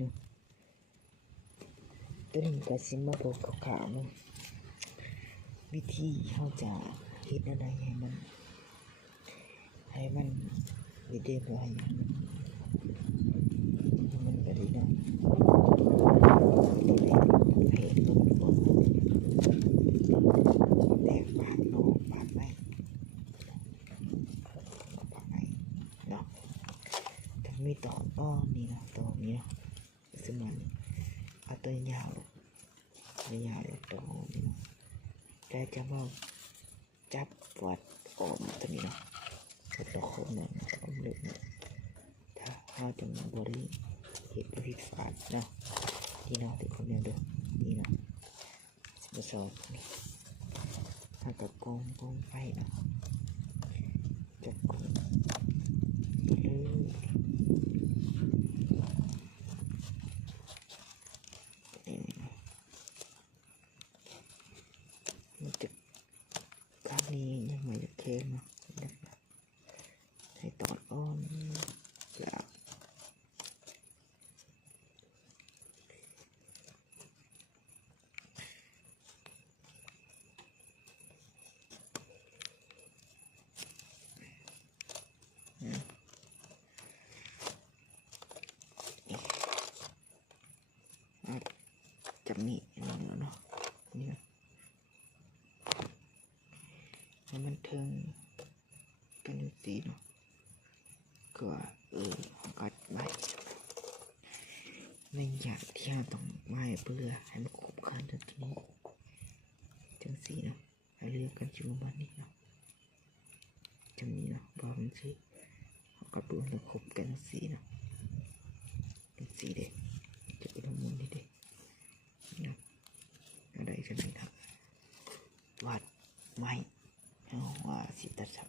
นึงตัวนี้ก็สิมาบอกข่าวๆนึงวิธีเขาจะเฮ็ดอะไรให้มันวิดีโอให้มันก็ดีนะให้ต้นก่อนแตกปากนอกปากในเนาะถ้ามีตอนอ้อนนี่นะตอนนี้เนาะสมันเอาตัวยาวตัวนี้เนาะแต่จะมาจับวัดออกมาตัวนี้เนาะตัวโคมเนี่ยอมลึกเนี่ยถ้าเราจะมาบริเหตุผิดพลาดเนาะนี่เนาะที่คนเนี่ยดูนี่เนาะสมสอบนี่ถ้ากับกองไฟเนาะจะกองเลยมันจะการนี้ยังไม่จะเค็มเนาะให้ตอนอ้อนแล้วจับนี่เนาะนี่ให้มันถึงกันอยู่สีเนาะก็กัดไว้ในอย่างที่เราต้องไว้เพื่อให้มันครบคันทันทีจังสีเนาะให้เลือกกันอยู่ประมาณนี้เนาะจังนี้เนาะพอมันสิกัดดูแล้วครบกันสีเนาะสีเด็กจะเป็นมุมนี้เด็กนะอะไรกันนะครับวัดไม้ว่าสีตัดสับ